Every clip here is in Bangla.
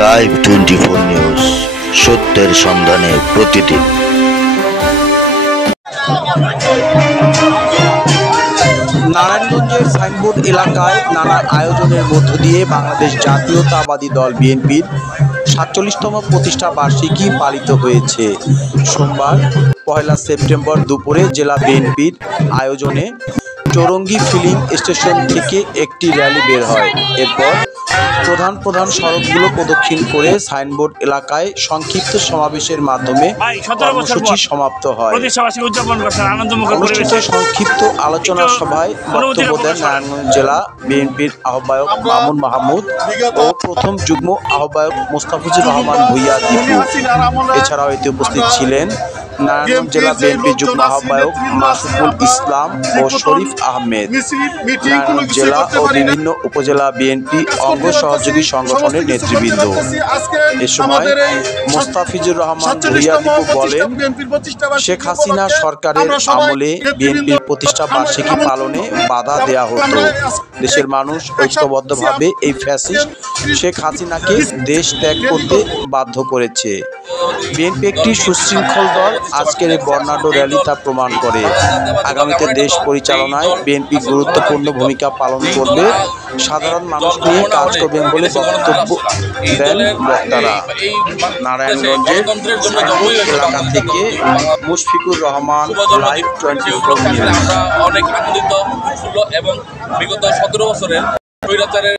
লাইভ 24 নিউজ, সত্যের সন্ধানে প্রতিদিন। নারায়ণগঞ্জের সাইনবোর্ড এলাকায় নানা আয়োজনের মধ্য দিয়ে বাংলাদেশ জাতীয়তাবাদী দল বিএনপির ৪৭তম প্রতিষ্ঠা বার্ষিকী পালিত হয়েছে। সোমবার ১ সেপ্টেম্বর দুপুরে জেলা বিএনপির আয়োজনে চৌরঙ্গী ফিলিং স্টেশন থেকে একটি র্যালি বের হয়। এরপর প্রধান সড়কগুলো প্রদক্ষিণ করে সাইনবোর্ড এলাকায় সংক্ষিপ্ত সমাবেশের মাধ্যমে কর্মসূচি সমাপ্ত হয়। অনুষ্ঠিত সংক্ষিপ্ত আলোচনা সভায় বক্তব্য দেন নারায়ণগঞ্জ জেলা বিএনপির আহ্বায়ক মামুন মাহমুদ ও প্রথম যুগ্ম আহ্বায়ক মোস্তাফিজুর রহমান ভূঁইয়া দীপু। এছাড়াও এতে উপস্থিত ছিলেন নারায়ণগঞ্জ জেলা বিএনপির যুগ্ম আহ্বায়ক মাসুকুল ইসলাম ও শরীফ আহমেদ, নারায়ণগঞ্জ জেলা ও বিভিন্ন উপজেলা বিএনপি অঙ্গ সহযোগী সংগঠনের নেতৃবৃন্দ। এ সময় মোস্তাফিজুর রহমান ভূঁইয়া দীপু বলেন, শেখ হাসিনা সরকারের আমলে বিএনপির প্রতিষ্ঠা বার্ষিকী পালনে বাধা দেয়া হতো। দেশের মানুষ ঐক্যবদ্ধভাবে এই ফ্যাসিস্ট শেখ হাসিনাকে দেশ ত্যাগ করতে বাধ্য করেছে। বিএনপি একটি সুশৃঙ্খল দল, আজকের এই বর্ণাঢ্য র্যালি তা প্রমাণ করে। আগামীতে দেশ পরিচালনায় বিএনপি গুরুত্বপূর্ণ ভূমিকা পালন করবে, সাধারণ মানুষ নিয়ে কাজ করবেন বলে বক্তব্য দেন বক্তারা। নারায়ণগঞ্জের সাইনবোর্ড এলাকা থেকে মুশফিকুর রহমান, লাইভ 24 নিউজ। আমরা অনেক আনন্দিত এবং বিগত 17 বছরের স্বৈরাচারের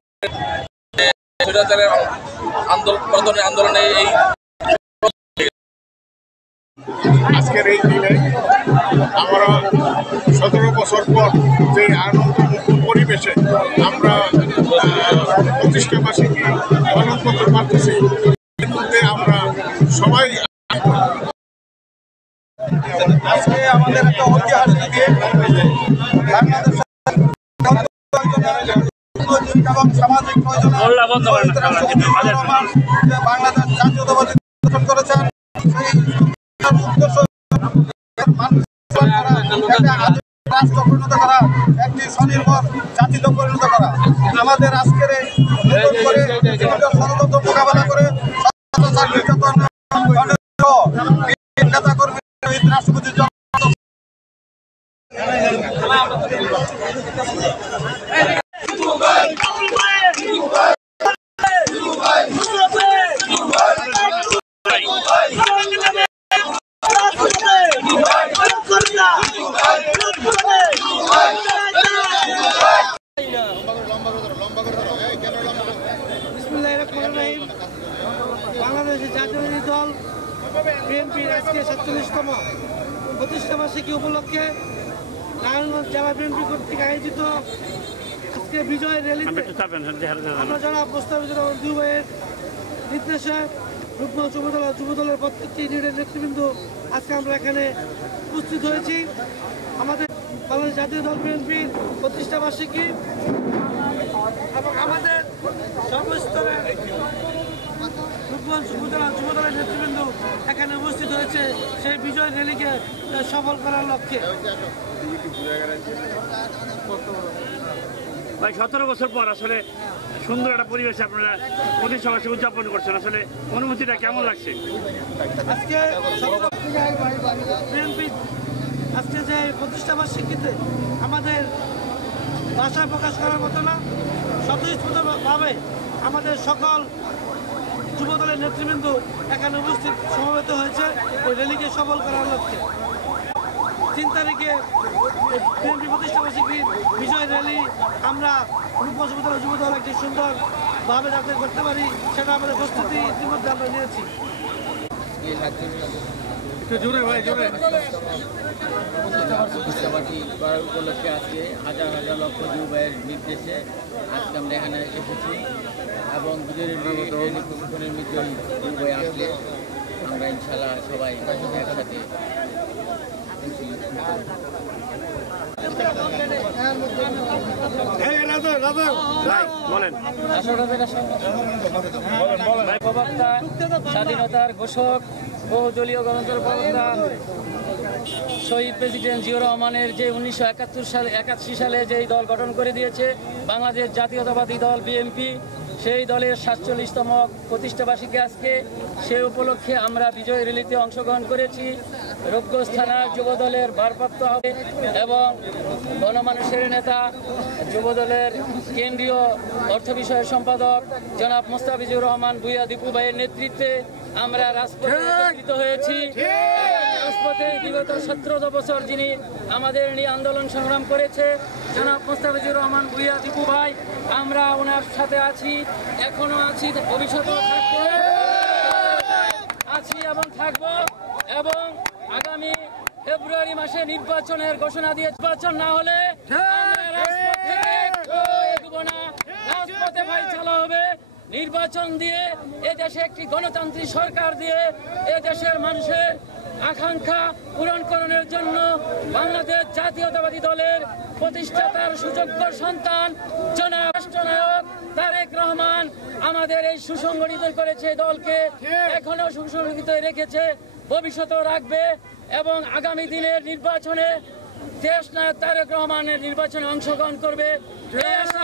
আন্দোলনে এই আজকের এই দিনে আমরা 17 বছর পর যে আনন্দমুক্ত পরিবেশে আমরা প্রতিষ্ঠা বার্ষিকী পালন করতে পারতেছি, এর মধ্যে আমরা সবাই আজকে আমাদের একটা ঐতিহাসিক দিন। এবং সামাজিক বাংলাদেশ জাতীয়তাবাদী করেছেন রাষ্ট্র পরিণত করা, একটি স্বনির্ভর জাতিতে পরিণত করা। আমাদের আজকের ষড়যন্ত্র মোকাবেলা করে নেতা কর্মী রাষ্ট্রপতি বাংলাদেশের জাতীয়তাবাদী দল বিএনপির আজকে ৪৭তম প্রতিষ্ঠা বার্ষিকী উপলক্ষে নারায়ণগঞ্জ জেলা বিএনপি কর্তৃক আয়োজিত আজকে বিজয় র্যালিতে আমরা যারা মোস্তাফিজুর রহমান দীপু ভাইয়ের নির্দেশে যুগ্ম যুবদলের প্রত্যেকটি ইউনিটের নেতৃবৃন্দ আজকে আমরা এখানে উপস্থিত হয়েছি। আমাদের বাংলাদেশ জাতীয় দল বিএনপির প্রতিষ্ঠা বার্ষিকী এবং আমাদের সর্বস্তরের যুবদলের নেতৃবৃন্দ এখানে উপস্থিত হয়েছে সেই বিজয় র্যালিকে সফল করার লক্ষ্যে। ভাই 17 বছর পর আসলে সুন্দর একটা পরিবেশে আপনারা প্রতিষ্ঠা বার্ষিকী উদযাপন করছেন, আসলে অনুভূতিটা কেমন লাগছে? আজকে বিএনপি আজকে যে প্রতিষ্ঠা বার্ষিকীতে আমাদের ভাষায় প্রকাশ করার মতো না, স্বতঃস্ফূর্তভাবে আমাদের সকল যুবদলের নেতৃবৃন্দ এখানে উপস্থিত সমবেত হয়েছে এই র্যালিকে সফল করার লক্ষ্যে। 3 তারিখে বিএনপি প্রতিষ্ঠা বার্ষিকীর বিজয় র্যালি আমরা যুবদল একটি সুন্দরভাবে যাতে করতে পারি সেটা আমাদের প্রস্তুতি ইতিমধ্যে আমরা নিয়েছি। উপলক্ষে আজকে হাজার হাজার লক্ষ যুব ভাইয়ের নির্দেশে আজকে আমরা এখানে এসেছি এবং বিজয়ের প্রশিক্ষণের মৃত্যু যুব ভাই আসলে আমরা ইনশাল্লাহ সবাই একসাথে স্বাধীনতার ঘোষক বহুদলীয় গণতন্ত্র প্রবক্তা শহীদ প্রেসিডেন্ট জিয়াউর রহমানের যে 1981 সালে যে দল গঠন করে দিয়েছে বাংলাদেশ জাতীয়তাবাদী দল বিএনপি, সেই দলের ৪৭তম প্রতিষ্ঠাবার্ষিকী আজকে, সে উপলক্ষে আমরা বিজয় র্যালিতে অংশগ্রহণ করেছি। রূপগঞ্জ থানার যুবদলের ভারপ্রাপ্ত হবে এবং গণমানুষের নেতা যুবদলের কেন্দ্রীয় অর্থ বিষয়ের সম্পাদক জনাব মোস্তাফিজুর রহমান ভূঁইয়া দীপু ভাইয়ের নেতৃত্বে আমরা রাজপথে একত্রিত হয়েছি। রাজপথে বিগত ১৭ বছর যিনি আমাদের নিয়ে আন্দোলন সংগ্রাম করেছে জনাব মোস্তাফিজুর রহমান ভূঁইয়া দীপু ভাই, আমরা ওনার সাথে আছি, এখনো আছি, ভবিষ্যতেও থাকবো, আছি এবং থাকবো। এবং আগামী ফেব্রুয়ারি মাসে নির্বাচনের ঘোষণা দিয়ে, নির্বাচন না হলে আমরা রাজপথ থেকে এগোবো না, রাজপথে ফাইসালা হবে। নির্বাচন দিয়ে এদেশে একটি গণতান্ত্রিক সরকার দিয়ে এদেশের মানুষের আকাঙ্ক্ষা পূরণকরণের জন্য বাংলাদেশ জাতীয়তাবাদী দলের প্রতিষ্ঠাতার সুযোগ্য সন্তান জনাব রাষ্ট্রনায়ক তারেক রহমান আমাদের এই সুসংগঠিত করেছে, দলকে এখনো সুসংগঠিত রেখেছে, ভবিষ্যতেও রাখবে। এবং আগামী দিনের নির্বাচনে দেশ নায়ক তারেক রহমানের নির্বাচনে অংশগ্রহণ করবে এই আশা